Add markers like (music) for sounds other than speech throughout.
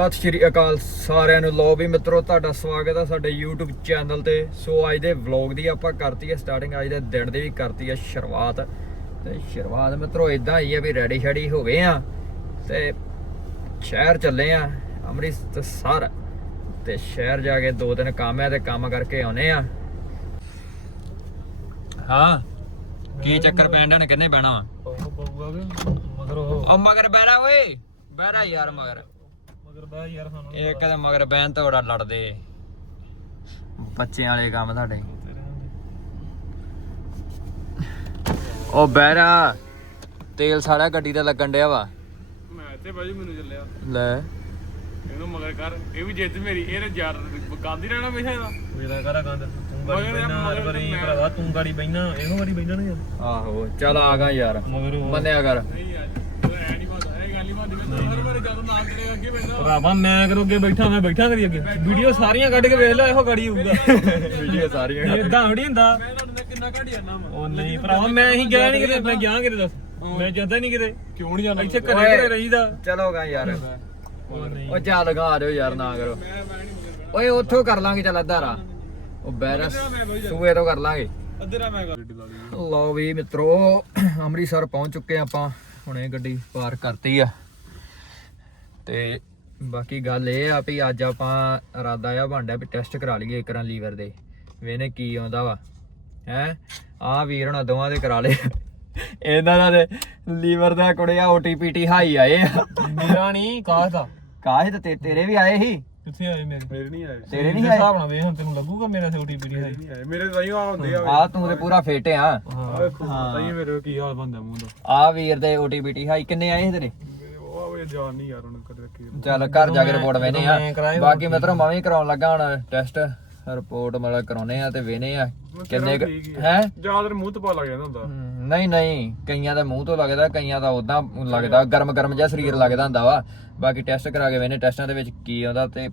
ਸਤਿ ਸ਼੍ਰੀ ਅਕਾਲ ਸਾਰਿਆਂ ਨੂੰ। ਲੋ ਵੀ ਮਿੱਤਰੋ ਤੁਹਾਡਾ ਸਵਾਗਤ ਹੈ ਸਾਡੇ YouTube ਚੈਨਲ ਤੇ। ਸੋ ਅੱਜ ਦੇ ਵਲੌਗ ਦੀ ਆਪਾਂ ਕਰਤੀ ਹੈ ਸਟਾਰਟਿੰਗ ਅੱਜ ਦੇ ਦਿਨ ਦੀ ਵੀ ਕਰਤੀ ਹੈ ਸ਼ੁਰੂਆਤ। ਤੇ ਸ਼ੁਰੂਆਤ ਮਿੱਤਰੋ ਇਦਾਂ ਹੀ ਹੈ ਵੀ ਰੈਡੀ ਸ਼ੈਡੀ ਹੋ ਗਏ ਆ ਤੇ ਸ਼ਹਿਰ ਚੱਲੇ ਆ ਅੰਮ੍ਰਿਤਸਰ। ਤੇ ਸ਼ਹਿਰ ਜਾ ਕੇ ਦੋ ਦਿਨ ਕੰਮ ਹੈ ਤੇ ਕੰਮ ਕਰਕੇ ਆਉਨੇ ਆ। ਹਾਂ ਕੀ ਚੱਕਰ ਪੈਣ ਨੇ? ਕਿੰਨੇ ਬਹਿਣਾ ਵਾ? ਉਹ ਮਗਰ। ਬਹਿਰਾ ਓਏ। ਬਹਿਰਾ ਯਾਰ ਮਗਰ। ਮਗਰ ਬੈ ਯਾਰ ਸਾਨੂੰ ਇਹ ਕਦੇ ਮਗਰ ਬਹਿਣ ਤੋਂ ਬੜਾ ਲੜਦੇ। ਬੱਚਿਆਂ ਵਾਲੇ ਕੰਮ ਤੁਹਾਡੇ ਉਹ ਬਹਿਰਾ ਤੇਲ ਸਾਰਾ ਗੱਡੀ ਤੇ ਲੱਗਣ ਡਿਆ ਵਾ। ਮੈਂ ਤੇ ਬਾਜੀ ਮੈਨੂੰ ਚੱਲਿਆ। ਲੈ। ਇਹਨੂੰ ਮਗਰ ਕਰ ਇਹ ਵੀ ਜਿੱਤ ਮੇਰੀ ਇਹ ਯਾਰ ਗਾਂਧੀ ਰਹਿਣਾ ਹਮੇਸ਼ਾ ਇਹਦਾ। ਮੇਰਾ ਕਰਾ ਗੰਦ ਤੂੰ ਗਾੜੀ ਬੈਣਾ ਹਰ ਵਾਰੀ ਭਰਾਵਾ ਤੂੰ ਗਾੜੀ ਬੈਣਾ ਇਹਨੂੰ ਗਾੜੀ ਬੈਣਾ ਨਾ ਯਾਰ। ਆਹੋ ਚੱਲ ਆ ਗਾ ਯਾਰ। ਮੰਨਿਆ ਕਰ। ਨਹੀਂ ਯਾਰ ਐ ਨਹੀਂ ਬਾਤ ਇਹ ਗੱਲ ਹੀ ਬਾਤ ਮੈਂ ਹਰ ਵਾਰੀ ਜਦੋਂ ਨਾਮ ਤੇਰੇ ਅੱਗੇ ਬੈਠਾ ਭਰਾਵਾ ਮੈਂ ਕਰੋ ਅੱਗੇ ਬੈਠਾ ਮੈਂ ਬੈਠਾ ਕਰੀ ਅੱਗੇ। ਵੀਡੀਓ ਸਾਰੀਆਂ ਕੱਢ ਕੇ ਵੇਖ ਲੈ ਇਹੋ ਗਾੜੀ ਹੋਊਗਾ। ਵੀਡੀਓ ਸਾਰੀਆਂ ਇਦਾਂ ਥੋੜੀ ਹੁੰਦਾ। ਕਿੰਨਾ ਘੜੀ ਜਾਣਾ ਉਹ ਨਹੀਂ ਭਰਾਵਾ ਮੈਂ ਹੀ ਗਿਆ ਨਹੀਂ ਕਿਤੇ ਮੈਂ ਗਿਆ ਕਿਤੇ ਦੱਸ। ਮੈਂ ਜਾਂਦਾ ਨਹੀਂ ਕਿਤੇ। ਕਿਉਂ ਨਹੀਂ ਜਾਣਾ? ਇੱਥੇ ਘਰੇ ਘਰੇ ਰਹੀਦਾ। ਚਲੋ ਗਾ ਯਾਰ। ਉਹ ਨਹੀਂ। ਉਹ ਚੱਲ ਗਾ ਆ ਜਾਓ ਯਾਰ ਨਾ ਕਰੋ। ਓਏ ਉੱਥੋਂ ਕਰ ਲਾਂਗੇ ਚੱਲ ਅੱਧਾ ਰਾ ਉਹ ਬੈਰਸ ਸੂਏ ਤੋਂ ਕਰ ਲਾਂਗੇ। ਅੱਧੇਰਾ ਮੈਂ ਕਰ ਲਓ ਵੀ ਮਿੱਤਰੋ ਅੰਮ੍ਰਿਤਸਰ ਪਹੁੰਚ ਚੁੱਕੇ ਆਪਾਂ। ਹੁਣੇ ਗੱਡੀ ਪਾਰ ਕਰਤੀ ਆ। ਤੇ ਬਾਕੀ ਗੱਲ ਇਹ ਆ ਵੀ ਅੱਜ ਆਪਾਂ ਇਰਾਦਾ ਆ ਬਣਦਾ ਵੀ ਟੈਸਟ ਕਰਾ ਲਈਏ ਇੱਕ ਰਾਂ ਲੀਵਰ ਦੇ ਵੇਨੇ ਕੀ ਆਉਂਦਾ ਵਾ ਹੈ? ਆ ਵੀਰ ਹੁਣਾਂ ਦੋਵਾਂ ਦੇ ਕਰਾ ਲਏ। ਇਹਨਾਂ ਦਾ ਤੇ ਲੀਵਰ ਦਾ ਕੁੜਿਆ ਓਟੀਪੀਟੀ ਹਾਈ ਆਏ ਮੇਰਾ ਨਹੀਂ ਕਾਹ ਦਾ ਕਾਹੇ ਤੇ ਤੇਰੇ ਵੀ ਆਏ ਸੀ? ਕਿੱਥੇ ਆਏ ਮੇਰੇ? ਮੇਰੇ ਨਹੀਂ ਆਏ। ਤੇਰੇ ਨਹੀਂ ਦੇ ਆਏ? ਹਿਸਾਬ ਨਾਲ ਵੇਖ ਹੁਣ ਤੈਨੂੰ ਲੱਗੂਗਾ ਮੇਰਾ ਓਟੀਪੀ ਨਹੀਂ ਆਏ ਨਹੀਂ ਆਏ। ਮੇਰੇ ਤਾਂ ਹੀ ਆ ਹੁੰਦੇ ਆ। ਆ ਤੂੰ ਤੇ ਪੂਰਾ ਫਿੱਟ ਆ। ਹਾਂ। ਪਤਾ ਹੀ ਮੇਰੇ ਕੀ ਹਾਲ ਬੰਦਾ ਮੂੰਹ ਦਾ। ਆ ਵੀਰ ਦੇ ਓਟੀਪੀਟੀ ਹਾਈ ਕਿੰਨੇ ਆਏ ਸੀ ਤੇਰੇ? ਨਹੀਂ ਯਾਰ ਉਹਨੂੰ ਕਦੇ ਰੱਖੀ ਚੱਲ ਘਰ ਜਾ ਕੇ ਰਿਪੋਰਟ ਵੇਨੇ ਆ। ਮੈਂ ਕਰਾਏ ਬਾਕੀ ਮਿੱਤਰੋ ਮੈਂ ਵੀ ਕਰਾਉਣ ਲੱਗਾ ਹੁਣ ਟੈਸਟ ਰਿਪੋਰਟ ਮਤਲਬ ਕਰਾਉਨੇ ਆ ਤੇ ਵੇਨੇ ਆ। ਕਿੰਨੇ ਹੈ ਜਾਂ ਤੇ ਮੂੰਹ ਤੇ ਪਾ ਲੱਗ ਜਾਂਦਾ ਹੁੰਦਾ। ਨਹੀਂ ਨਹੀਂ। ਕਈਆਂ ਦਾ ਮੂੰਹ ਤੋਂ ਲੱਗਦਾ ਕਈਆਂ ਦਾ ਉਦਾਂ ਲੱਗਦਾ। ਗਰਮ ਗਰਮ ਜਿਹਾ ਸਰੀਰ ਲੱਗਦਾ ਹੁੰਦਾ ਵਾ। ਬਾਕੀ ਟੈਸਟ ਕਰਾ ਕੇ ਵੇਨੇ ਟੈਸਟਾਂ ਦੇ ਵਿੱਚ ਕੀ ਆਉਂਦਾ ਤੇ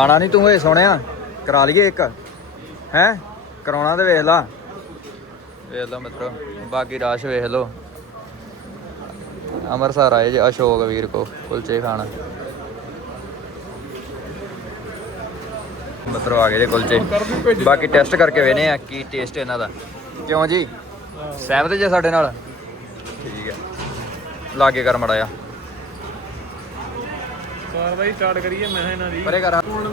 ਖਾਣਾ ਨਹੀਂ ਤੂੰ ਇਹ ਸੁਣਿਆ ਕਰਾ ਲਈਏ ਇੱਕ। ਹੈ? ਕਰਾਉਣਾ ਤੇ ਵੇਖ ਲਾ। ਵੇਖ ਲਓ ਮਿੱਤਰੋ ਬਾਕੀ ਰਾਸ਼ ਵੇਖ ਲਓ। ਅੰਮ੍ਰਿਤਸਰ ਆਏ ਜੇ ਅਸ਼ੋਕ ਵੀਰ ਕੋ ਕੁਲਚੇ ਖਾਣ। ਮਿੱਤਰੋ, ਆ ਗਏ ਜੇ ਕੁਲਚੇ। ਬਾਕੀ ਟੈਸਟ ਕਰਕੇ ਵੇਨੇ ਆ ਕੀ ਟੇਸਟ ਇਹਨਾਂ ਦਾ। ਕਿਉਂ ਜੀ? ਸਹਿਮਤ ਜੇ ਸਾਡੇ ਨਾਲ? ਠੀਕ ਹੈ। ਲਾਗੇ ਕਰ ਮੜਾ ਆ ਕਾਰਵਾਈ ਸਟਾਰਟ ਕਰੀਏ ਮੈਂ ਇਹਨਾਂ ਦੀ। ਪਰੇ ਕਰ। ਹੁਣ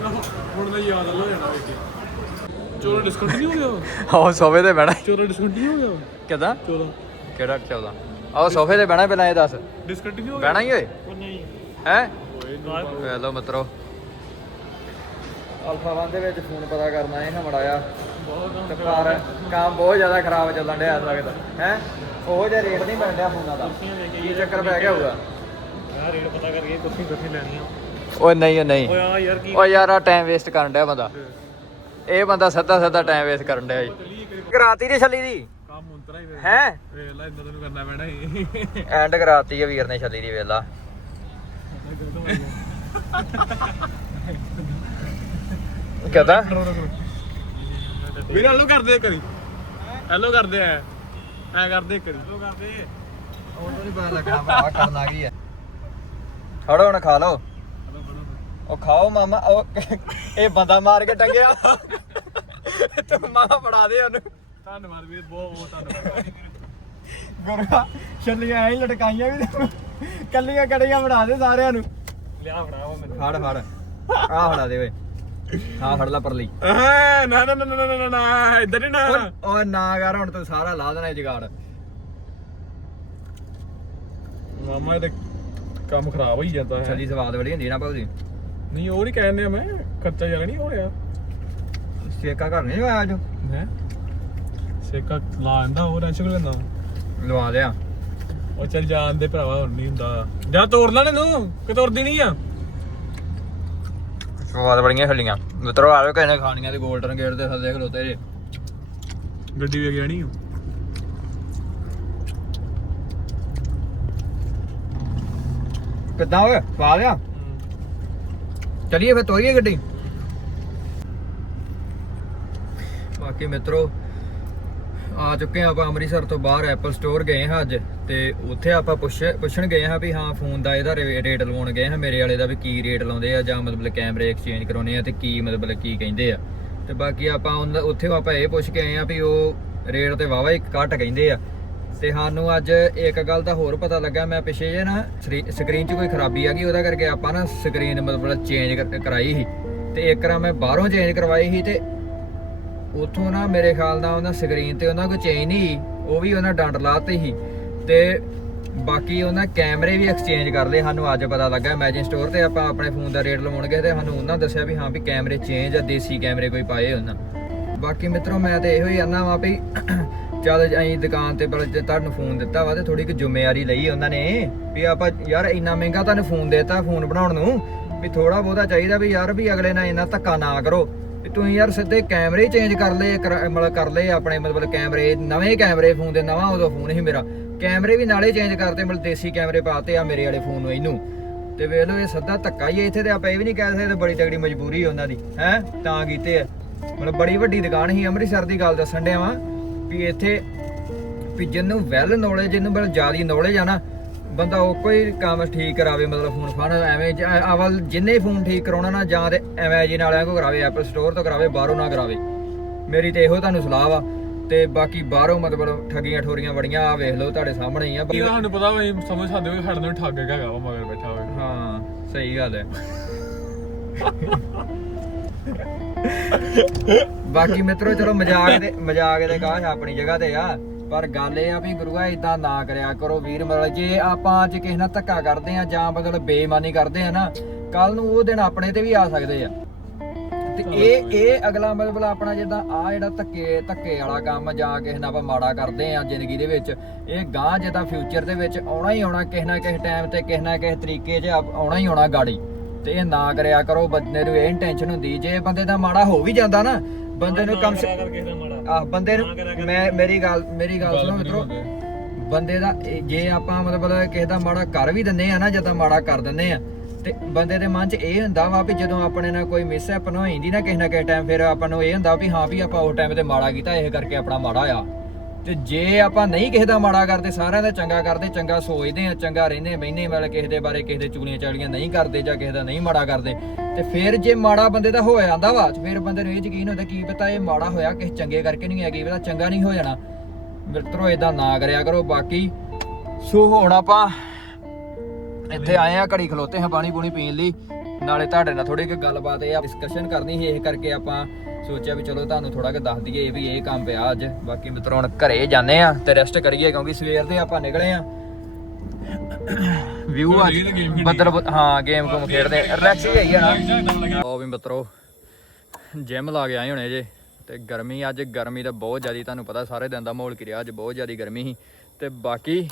ਹੁਣ ਦਾ ਯਾਦ ਅੱਲਾ ਜਾਣਾ ਵੇਖੇ ਚੋਰਾ ਡਿਸਕੰਟੀਨਿਊ ਹੋ ਗਿਆ ਆਹ ਸੋਫੇ ਤੇ ਬਹਿਣਾ। ਚੋਰਾ ਡਿਸਕੰਟੀਨਿਊ ਹੋ ਗਿਆ ਕਿਦਾਂ? ਚੋਰਾ। ਕਿਹੜਾ 14 ਆਹ ਸੋਫੇ ਤੇ ਬਹਿਣਾ ਪਹਿਲਾਂ ਇਹ ਦੱਸ। ਡਿਸਕੰਟੀਨਿਊ ਹੋ ਗਿਆ? ਬਹਿਣਾ ਹੀ ਓਏ? ਨਹੀਂ। ਹੈ? ਲਓ ਮਿੱਤਰੋ। ਅਲਫਾ ਵਨ ਦੇ ਵਿੱਚ ਫੋਨ ਪਤਾ ਕਰਨਾ ਇਹ ਮੜਾਇਆ ਬਹੁਤ ਪਰ ਕੰਮ ਬਹੁਤ ਜ਼ਿਆਦਾ ਖਰਾਬ ਚੱਲਣ ਡਿਆ ਲੱਗਦਾ ਹੈ? ਉਹ ਜਿਹਾ ਰੇਟ ਨਹੀਂ ਮਿਲ ਰਿਹਾ ਫੋਨਾਂ ਦਾ। ਕੀ ਚੱਕਰ ਪੈ ਗਿਆ ਹੋਊਗਾ? ਯਾਰ ਰੇਟ ਪਤਾ ਕਰਕੇ ਕੁੱਤੀ ਕੁੱਤੀ ਲੈਣੀ ਆ ਓਏ ਨਹੀਂ ਓ ਨਹੀਂ। ਓਏ ਆ ਯਾਰ ਕੀ ਓ ਯਾਰ ਆ ਟਾਈਮ ਵੇਸਟ ਕਰਨ ਡਿਆ ਬੰਦਾ। ਇਹ ਬੰਦਾ ਸੱਦਾ ਸੱਦਾ ਟਾਈਮ ਵੇਸਟ ਕਰਨ ਡਿਆ ਜੀ। ਕਰਾਤੀ ਦੀ ਛੱਲੀ ਦੀ? ਕੰਮ ਹੁੰਤਰਾ ਹੀ ਵੇ ਹੈ? ਵੇਖ ਲੈ ਇੰਦਾ ਤੈਨੂੰ ਕਰਨਾ ਪੈਣਾ ਹੀ। ਐਂਡ ਕਰਾਤੀ ਆ ਵੀਰ ਨੇ ਛੱਲੀ ਦੀ ਵੇਲਾ ਕਹਦਾ ਵੀਰ ਹੈਲੋ ਕਰਦੇ ਕਰੀ ਹੈਲੋ ਕਰਦੇ ਆ। ਐ ਕਰਦੇ ਕਰੀ ਹੈਲੋ ਕਰਦੇ। ਉਹ ਨਹੀਂ ਪਤਾ ਲੱਗਣਾ ਕਰਨਾ ਕੀ ਹੈ ਖੜੋ ਹੁਣ ਖਾ ਲਓ। ਉਹ ਖਾਓ ਮਾਮਾ ਉਹ ਇਹ ਬੰਦਾ ਮਾਰ ਕੇ ਟੰਗਿਆ। ਤੂੰ ਮਾਮਾ ਫੜਾ ਦੇ ਉਹਨੂੰ। ਧੰਨਵਾਦ ਵੀਰ ਬਹੁਤ ਬਹੁਤ ਧੰਨਵਾਦ। ਗੁਰੂਆ ਛੱਲੀਆਂ ਐਂ ਲਟਕਾਈਆਂ ਵੀ। ਕੱਲੀਆਂ ਕੜੀਆਂ ਬਣਾ ਦੇ ਸਾਰਿਆਂ ਨੂੰ। ਲਿਆ ਫੜਾਵਾ ਮੈਨੂੰ। ਫੜ ਫੜ। ਆਹ ਫੜਾ ਦੇ ਓਏ। ਹਾਂ ਫੜ ਲੈ ਪਰਲੀ। ਆ ਨਾ ਨਾ ਨਾ ਨਾ ਨਾ ਨਾ ਇਧਰ ਨਾ। ਓਏ ਨਾ ਕਰ ਹੁਣ ਤੂੰ ਸਾਰਾ ਲਾ ਦੇਣਾ ਇਹ ਜਗਾੜ। ਮਾਮਾ ਇਹ ਕੰਮ ਖਰਾਬ ਹੋਈ ਜਾਂਦਾ ਹੈ। ਛੱਲੀ ਸਵਾਦ ਬੜੀ ਹੁੰਦੀ ਨਾ ਭਾਉ ਦੀ ਨਹੀਂ ਉਹ ਨਹੀਂ ਕਹਿੰਦੇ ਮੈਂ ਖਰਚਾ ਜ਼ਿਆਦਾ ਨਹੀਂ ਹੋ ਰਿਹਾ। ਸੇਕਾ ਘਰ ਨਹੀਂ ਆਇਆ ਅੱਜ? ਹੈ? ਸੇਕਾ ਲਾ ਆਂਦਾ ਉਹ ਰੈਂਚ ਕੋਲ ਲੈਂਦਾ ਲਵਾ ਲਿਆ। ਉਹ ਚੱਲ ਜਾਣ ਦੇ ਭਰਾਵਾ ਹੁਣ ਨਹੀਂ ਹੁੰਦਾ। ਜਾ ਤੋੜ ਲੈਣ ਨੂੰ ਕਿ ਤੋੜਦੀ ਨਹੀਂ ਆ? ਸਵਾਦ ਬੜੀਆਂ ਖੱਲੀਆਂ। ਮਿੱਤਰੋ ਆਵੇ ਨੇ ਖਾਣੀਆਂ ਤੇ 골ਡਨ ਗੇਟ ਦੇ ਥੱਲੇ ਖਲੋਤੇ ਜੇ। ਗੱਡੀ ਵੇਖ ਜਾਣੀ ਕਿੱਦਾਂ ਓਏ? ਪਾ ਲਿਆ। ਚਲਿਏ ਫਿਰ, ਤੋਰੀਏ ਗੱਡੀ। ਬਾਕੀ ਮਿੱਤਰੋ, ਆ ਚੁੱਕੇ ਹਾਂ ਆਪਾਂ ਅੰਮ੍ਰਿਤਸਰ ਤੋਂ ਬਾਹਰ ਐਪਲ ਸਟੋਰ ਗਏ ਹਾਂ ਅੱਜ, ਤੇ ਉੱਥੇ ਆਪਾਂ ਪੁੱਛ, ਪੁੱਛਣ ਗਏ ਹਾਂ ਵੀ ਹਾਂ, ਫੋਨ ਦਾ ਇਹਦਾ ਰੇਟ ਲਵਾਉਣ ਗਏ ਹਾਂ, ਮੇਰੇ ਵਾਲੇ ਦਾ ਵੀ ਕੀ ਰੇਟ ਲਾਉਂਦੇ ਆ, ਜਾਂ ਮਤਲਬ ਕੈਮਰੇ ਐਕਸਚੇਂਜ ਕਰਾਉਣੇ ਆ, ਤੇ ਕੀ ਮਤਲਬ ਕੀ ਕਹਿੰਦੇ ਆ। ਤੇ ਬਾਕੀ ਆਪਾਂ ਉਹਨਾਂ- ਉੱਥੇ ਆਪਾਂ ਇਹ ਪੁੱਛ ਕੇ ਆਏ ਆ ਵੀ ਉਹ ਰੇਟ ਤੇ ਵਾਵਾ ਇੱਕ ਘੱਟ ਕਹਿੰਦੇ ਆ। ਤੇ ਸਾਨੂੰ ਅੱਜ ਇੱਕ ਗੱਲ ਦਾ ਹੋਰ ਪਤਾ ਲੱਗਾ ਮੈਂ ਪਿਛੇ ਜੇ ਨਾ ਸਕਰੀਨ 'ਚ ਕੋਈ ਖਰਾਬੀ ਆ ਗਈ ਉਹਦਾ ਕਰਕੇ ਆਪਾਂ ਨਾ ਸਕਰੀਨ ਮਤਲਬ ਚੇਂਜ ਕਰਾਈ ਸੀ। ਤੇ ਇੱਕ ਰਾਂ ਮੈਂ ਬਾਹਰੋਂ ਚੇਂਜ ਕਰਵਾਈ ਸੀ ਤੇ ਉਥੋਂ ਨਾ ਮੇਰੇ ਖਿਆਲ ਨਾਲ ਉਹਨਾਂ ਸਕਰੀਨ ਤੇ ਉਹਨਾਂ ਕੋਈ ਚੇਂਜ ਨਹੀਂ ਸੀ, ਉਹ ਵੀ ਉਹਨਾਂ ਡੰਡ ਲਾਤੇ ਸੀ। ਤੇ ਬਾਕੀ ਉਹਨਾਂ ਕੈਮਰੇ ਵੀ ਐਕਸਚੇਂਜ ਕਰ ਲਏ ਸਾਨੂੰ ਅੱਜ ਪਤਾ ਲੱਗਾ ਇਮੇਜਿਨ ਸਟੋਰ ਤੇ ਆਪਾਂ ਆਪਣੇ ਫੋਨ ਦਾ ਰੇਟ ਲਵਾਉਣਗੇ ਤੇ ਸਾਨੂੰ ਉਹਨਾਂ ਦੱਸਿਆ ਵੀ ਹਾਂ ਵੀ ਕੈਮਰੇ ਚੇਂਜ ਆ ਦੇਸੀ ਕੈਮਰੇ ਕੋਈ ਪਾਏ ਉਹਨਾਂ। ਬਾਕੀ ਮਿੱਤਰੋ ਮੈਂ ਤੇ ਇਹੋ ਹੀ ਆਨਾ ਵਾਂ ਵੀ ਚੱਲ ਅਸੀਂ ਦੁਕਾਨ ਤੇ ਪਰ ਤੁਹਾਨੂੰ ਫੋਨ ਦਿੱਤਾ ਵਾ ਤੇ ਥੋੜੀ ਕੁ ਜ਼ਿੰਮੇਵਾਰੀ ਲਈ ਉਹਨਾਂ ਨੇ ਵੀ ਆਪਾਂ ਯਾਰ ਇੰਨਾ ਮਹਿੰਗਾ ਤੁਹਾਨੂੰ ਫੋਨ ਦੇਤਾ ਫੋਨ ਬਣਾਉਣ ਨੂੰ, ਵੀ ਥੋੜਾ ਬਹੁਤਾ ਚਾਹੀਦਾ ਵੀ ਯਾਰ ਵੀ ਅਗਲੇ ਨਾਲ ਇੰਨਾ ਧੱਕਾ ਨਾ ਕਰੋ। ਵੀ ਤੁਸੀਂ ਯਾਰ ਸਿੱਧੇ ਕੈਮਰੇ ਹੀ ਚੇਂਜ ਕਰ ਲਏ, ਕਰਾ- ਮਤਲਬ ਕਰ ਲਏ ਆਪਣੇ ਮਤਲਬ ਕੈਮਰੇ, ਨਵੇਂ ਕੈਮਰੇ ਫੋਨ ਦੇ, ਨਵਾਂ ਉਦੋਂ ਫੋਨ ਸੀ ਮੇਰਾ। ਕੈਮਰੇ ਵੀ ਨਾਲੇ ਚੇਂਜ ਕਰਤੇ, ਮਤਲਬ ਦੇਸੀ ਕੈਮਰੇ ਪਾਤੇ ਆ ਮੇਰੇ ਵਾਲੇ ਫੋਨ ਨੂੰ ਇਹਨੂੰ। ਤੇ ਵੇਖ ਲਓ, ਇਹ ਸਿੱਧਾ ਧੱਕਾ ਹੀ ਹੈ, ਇੱਥੇ ਤੇ ਆਪਾਂ ਇਹ ਵੀ ਨਹੀਂ ਕਹਿ ਸਕਦੇ ਬੜੀ ਤਗੜੀ ਮਜਬੂਰੀ ਹੈ ਉਹਨਾਂ ਦੀ, ਹੈ? ਤਾਂ ਕੀਤੇ ਆ। ਮਤਲਬ ਬੜੀ ਵੱਡੀ ਦੁਕਾਨ ਸੀ, ਅੰਮ੍ਰਿਤਸਰ ਦੀ ਗੱਲ ਦੱਸਣ ਡਿਆ ਵਾਂ। ਵੀ ਇੱਥੇ ਵੀ ਜਿਹਨੂੰ ਵੈਲ ਨੌਲੇਜ ਜਿਹਨੂੰ ਬੜਾ ਜ਼ਿਆਦੀ ਨੌਲੇਜ ਆ ਨਾ ਬੰਦਾ ਉਹ ਕੋਈ ਕੰਮ ਠੀਕ ਕਰਾਵੇ ਮਤਲਬ ਫੋਨ ਫਾਨ ਐਵੇਂ ਅਵਲ ਜਿੰਨੇ ਫੋਨ ਠੀਕ ਕਰਾਉਣਾ ਨਾ ਜਾਂ ਤੇ ਐਮੇਜਨ ਵਾਲਿਆਂ ਕੋ ਕਰਾਵੇ ਐਪਲ ਸਟੋਰ ਤੋਂ ਕਰਾਵੇ ਬਾਹਰੋਂ ਨਾ ਕਰਾਵੇ। ਮੇਰੀ ਤੇ ਇਹੋ ਤੁਹਾਨੂੰ ਸਲਾਹ ਵਾ ਤੇ ਬਾਕੀ ਬਾਹਰੋਂ ਮਤਲਬ ਠੱਗੀਆਂ ਠੋਰੀਆਂ ਬੜੀਆਂ ਆ ਵੇਖ ਲਓ ਤੁਹਾਡੇ ਸਾਹਮਣੇ ਹੀ ਆ ਕੀ ਸਾਨੂੰ ਪਤਾ ਵੀ ਸਮਝ ਸਕਦੇ ਹੋ ਸਾਡੇ ਨਾਲ ਠੱਗ ਹੈਗਾ ਵਾ ਮਗਰ ਬੈਠਾ ਹੋਵੇ ਹਾਂ ਸਹੀ ਗੱਲ ਹੈ। (laughs) ਬਾਕੀ ਮਿੱਤਰੋ ਚਲੋ ਮਜ਼ਾਕ ਦੇ ਮਜ਼ਾਕ ਦੇ ਕਾਸ਼ ਆਪਣੀ ਜਗ੍ਹਾ ਤੇ ਆ ਪਰ ਗੱਲ ਇਹ ਆ ਵੀ ਗੁਰੂਆ ਇਦਾਂ ਨਾ ਕਰਿਆ ਕਰੋ ਵੀਰ ਮਤਲਬ ਜੇ ਆਪਾਂ ਅੱਜ ਕਿਸੇ ਨਾਲ ਧੱਕਾ ਕਰਦੇ ਆ ਜਾਂ ਮਤਲਬ ਬੇਈਮਾਨੀ ਕਰਦੇ ਆ ਨਾ ਕੱਲ ਨੂੰ ਉਹ ਦਿਨ ਆਪਣੇ ਤੇ ਵੀ ਆ ਸਕਦੇ ਆ। ਤੇ ਇਹ ਇਹ ਅਗਲਾ ਮਤਲਬ ਆਪਣਾ ਜਿੱਦਾਂ ਆ ਜਿਹੜਾ ਧੱਕੇ ਧੱਕੇ ਵਾਲਾ ਕੰਮ ਜਾਂ ਕਿਸੇ ਨਾਲ ਆਪਾਂ ਮਾੜਾ ਕਰਦੇ ਆ ਜ਼ਿੰਦਗੀ ਦੇ ਵਿੱਚ ਇਹ ਗਾਂ ਜਿੱਦਾਂ ਫਿਊਚਰ ਦੇ ਵਿੱਚ ਆਉਣਾ ਹੀ ਆਉਣਾ ਕਿਸੇ ਨਾ ਕਿਸੇ ਟਾਈਮ ਤੇ ਕਿਸੇ ਨਾ ਕਿਸੇ ਤਰੀਕੇ 'ਚ ਆਉਣਾ ਹੀ ਆਉਣਾ ਗਾੜੀ। ਤੇ ਇਹ ਨਾ ਕਰਿਆ ਕਰੋ ਬੰਦੇ ਨੂੰ ਇਹ ਟੈਨਸ਼ਨ ਹੁੰਦੀ ਜੇ ਬੰਦੇ ਦਾ ਮਾੜਾ ਹੋ ਵੀ ਜਾਂਦਾ ਨਾ ਬੰਦੇ ਨੂੰ ਕਮ ਸੇ ਆਹ ਬੰਦੇ ਨੂੰ ਮੈਂ ਮੇਰੀ ਗੱਲ ਮੇਰੀ ਗੱਲ ਸੁਣੋ ਮਿੱਤਰੋ। ਬੰਦੇ ਦਾ ਜੇ ਆਪਾਂ ਮਤਲਬ ਕਿਸੇ ਦਾ ਮਾੜਾ ਕਰ ਵੀ ਦਿੰਨੇ ਆ ਨਾ ਜਦੋਂ ਮਾੜਾ ਕਰ ਦਿੰਨੇ ਆ ਤੇ ਬੰਦੇ ਦੇ ਮਨ 'ਚ ਇਹ ਹੁੰਦਾ ਵਾ ਵੀ ਜਦੋਂ ਆਪਣੇ ਨਾਲ ਕੋਈ ਮਿਸਹੈਪਨ ਹੋ ਜਾਂਦੀ ਨਾ ਕਿਸੇ ਨਾ ਕਿਸੇ ਟਾਈਮ ਫਿਰ ਆਪਾਂ ਨੂੰ ਇਹ ਹੁੰਦਾ ਵੀ ਹਾਂ ਵੀ ਆਪਾਂ ਉਸ ਟਾਈਮ ਤੇ ਮਾੜਾ ਕੀਤਾ ਇਹ ਕਰਕੇ ਆਪਣਾ ਮਾੜਾ ਆ। ਤੇ ਜੇ ਆਪਾਂ ਨਹੀਂ ਕਿਸੇ ਦਾ ਮਾੜਾ ਕਰਦੇ, ਸਾਰਿਆਂ ਦਾ ਚੰਗਾ ਕਰਦੇ, ਚੰਗਾ ਸੋਚਦੇ ਆ ਚੰਗਾ ਰਹਿੰਦੇ ਬਹਿੰਦੇ ਵਾਲੇ ਕਿਸੇ ਦੇ ਬਾਰੇ ਕਿਸੇ ਦੇ ਚੁਗਲੀਆਂ ਚਾਲੀਆਂ ਨਹੀਂ ਕਰਦੇ ਜਾਂ ਕਿਸੇ ਦਾ ਨਹੀਂ ਮਾੜਾ ਕਰਦੇ, ਤੇ ਫਿਰ ਜੇ ਮਾੜਾ ਬੰਦੇ ਦਾ ਹੋ ਜਾਂਦਾ ਵਾ ਫਿਰ ਬੰਦੇ ਨੂੰ ਇਹ ਯਕੀਨ ਹੁੰਦਾ ਕੀ ਪਤਾ ਇਹ ਮਾੜਾ ਹੋਇਆ, ਕਿਸੇ ਚੰਗੇ ਕਰਕੇ ਨਹੀਂ ਹੈ ਕੀ ਪਤਾ ਚੰਗਾ ਨਹੀਂ ਹੋ ਜਾਣਾ। ਮਿੱਤਰੋ ਇਦਾਂ ਨਾ ਕਰਿਆ ਕਰੋ, ਬਾਕੀ ਸੋ ਹੁਣ ਆਪਾਂ ਇੱਥੇ ਆਏ ਆ ਘੜੀ ਖਲੋਤੇ ਹਾਂ, ਪਾਣੀ ਪੂਣੀ ਪੀਣ ਲਈ। ਨਾਲੇ ਤੁਹਾਡੇ ਨਾਲ ਥੋੜੀ ਜਿਹੀ ਗੱਲਬਾਤ ਇਹ ਡਿਸਕਸ਼ਨ ਕਰਨੀ ਸੀ, ਇਹ ਕਰਕੇ ਆਪਾਂ ਸੋਚਿਆ ਵੀ ਚਲੋ ਤੁਹਾਨੂੰ ਥੋੜਾ ਜਿਹਾ ਦੱਸ ਦਈਏ ਵੀ ਇਹ ਕੰਮ ਪਿਆ ਅੱਜ। ਬਾਕੀ ਮਿੱਤਰੋ ਹੁਣ ਘਰੇ ਜਾਂਦੇ ਆ ਤੇ ਰੈਸਟ ਕਰੀਏ ਕਿਉਂਕਿ ਸਵੇਰ ਦੇ ਆਪਾਂ ਨਿਕਲੇ ਆ ਵਿਊ ਇਹ ਖੇਡੀ। ਬੱਦਲ ਹਾਂ ਗੇਮ ਗੁੰਮ ਖੇਡਦੇ ਰਿਲੈਕਸ ਹੀ ਆਈ ਨਾ। ਉਹ ਵੀ ਮਿੱਤਰੋ ਜਿਮ ਲਾ ਕੇ ਆਏ ਹੁਣੇ ਜੇ ਤੇ ਗਰਮੀ ਅੱਜ ਗਰਮੀ ਤਾਂ ਬਹੁਤ ਜ਼ਿਆਦੀ ਤੁਹਾਨੂੰ ਪਤਾ ਸਾਰੇ ਦਿਨ ਦਾ ਮਾਹੌਲ ਕੀ ਰਿਹਾ ਅੱਜ ਬਹੁਤ ਜ਼ਿਆਦੀ ਗਰਮੀ ਸੀ। ਤੇ ਬਾਕੀ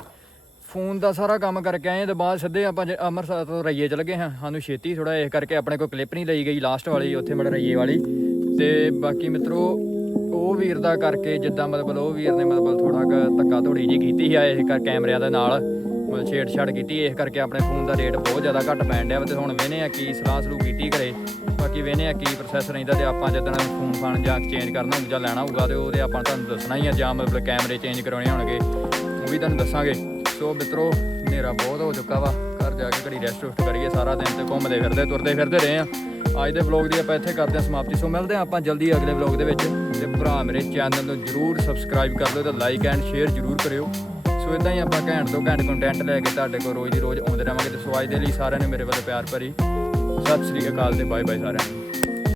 ਫੋਨ ਦਾ ਸਾਰਾ ਕੰਮ ਕਰਕੇ ਆਏ ਤੇ ਬਾਅਦ ਸਿੱਧੇ ਆਪਾਂ ਅੰਮ੍ਰਿਤਸਰ ਤੋਂ ਰਈਏ ਚਲ ਗਏ ਹਾਂ। ਸਾਨੂੰ ਛੇਤੀ ਥੋੜਾ ਇਸ ਕਰਕੇ ਆਪਣੇ ਕੋਲ ਕਲਿੱਪ ਨਹੀਂ ਲਈ ਗਈ ਲਾਸਟ ਵਾਲੀ ਉੱਥੇ ਮੜ ਰਈਏ ਵਾਲੀ। ਤੇ ਬਾਕੀ ਮਿੱਤਰੋ, ਉਹ ਵੀਰ ਦਾ ਕਰਕੇ ਜਿੱਦਾਂ ਮਤਲਬ ਉਹ ਵੀਰ ਨੇ ਮਤਲਬ ਥੋੜਾ ਧੱਕਾ ਧੋੜੀ ਜੀ ਕੀਤੀ ਆ ਇਹ ਕਰ ਕੈਮਰਿਆਂ ਦੇ ਨਾਲ। ਮਤਲਬ ਛੇੜ ਛਾੜ ਕੀਤੀ ਇਸ ਕਰਕੇ ਆਪਣੇ ਫੋਨ ਦਾ ਰੇਟ ਬਹੁਤ ਜ਼ਿਆਦਾ ਘੱਟ ਪੈਣ ਡਿਆ ਵਾ ਤੇ ਹੁਣ ਵੇਨੇ ਆ ਕੀ ਸਲਾਹ ਸਲੂ ਕੀਤੀ ਘਰੇ। ਬਾਕੀ ਵੇਨੇ ਆ ਕੀ ਪ੍ਰੋਸੈਸ ਰਹਿੰਦਾ ਤੇ ਆਪਾਂ ਜਦੋਂ ਫੋਨ ਫਾਨ ਜਾਂ ਐਕਸਚੇਂਜ ਕਰਨਾ ਹੋਊਗਾ ਜਾਂ ਲੈਣਾ ਹੋਊਗਾ ਤੇ ਉਹਦੇ ਆਪਾਂ ਤੁਹਾਨੂੰ ਦੱਸਣਾ ਹੀ ਆ, ਜਾਂ ਮਤਲਬ ਕੈਮਰੇ ਚੇਂਜ ਕਰਾਉਣੇ ਹੋਣਗੇ, ਉਹ ਵੀ ਤੁਹਾਨੂੰ ਦੱਸਾਂਗੇ। ਸੋ ਮਿੱਤਰੋ, ਹਨੇਰਾ ਬਹੁਤ ਹੋ ਚੁੱਕਾ ਵਾ, ਘਰ ਜਾ ਕੇ ਘੜੀ ਰੈਸਟ ਰੁਸਟ ਕਰੀਏ ਸਾਰਾ ਦਿਨ ਤੇ ਘੁੰਮਦੇ ਫਿਰਦੇ, ਤੁਰਦੇ ਫਿਰਦੇ ਰਹੇ ਆ। ਅੱਜ ਦੇ ਵਲੌਗ ਦੀ ਆਪਾਂ ਇੱਥੇ ਕਰਦੇ ਹਾਂ ਸਮਾਪਤੀ। ਸੋ ਮਿਲਦੇ ਹਾਂ ਆਪਾਂ ਜਲਦੀ ਅਗਲੇ ਵਲੌਗ ਦੇ ਵਿੱਚ। ਤੇ ਭਰਾ ਮੇਰੇ ਚੈਨਲ ਨੂੰ ਜਰੂਰ ਸਬਸਕ੍ਰਾਈਬ ਕਰ ਲਿਓ ਤੇ ਲਾਈਕ ਐਂਡ ਸ਼ੇਅਰ ਜਰੂਰ ਕਰਿਓ। ਸੋ ਇਦਾਂ ਹੀ ਆਪਾਂ ਘੈਂਟ ਤੋਂ ਘੈਂਟ ਕੰਟੈਂਟ ਲੈ ਕੇ ਤੁਹਾਡੇ ਕੋਲ ਰੋਜ਼ ਦੀ ਰੋਜ਼ ਆਉਂਦੇ ਰਹਾਂਗੇ। ਤੇ ਸੋ ਅੱਜ ਦੇ ਲਈ ਸਾਰਿਆਂ ਨੂੰ ਮੇਰੇ ਵੱਲੋਂ ਪਿਆਰ ਭਰੀ ਸਤਿ ਸ੍ਰੀ ਅਕਾਲ ਤੇ ਬਾਏ ਬਾਏ ਸਾਰਿਆਂ ਨੂੰ।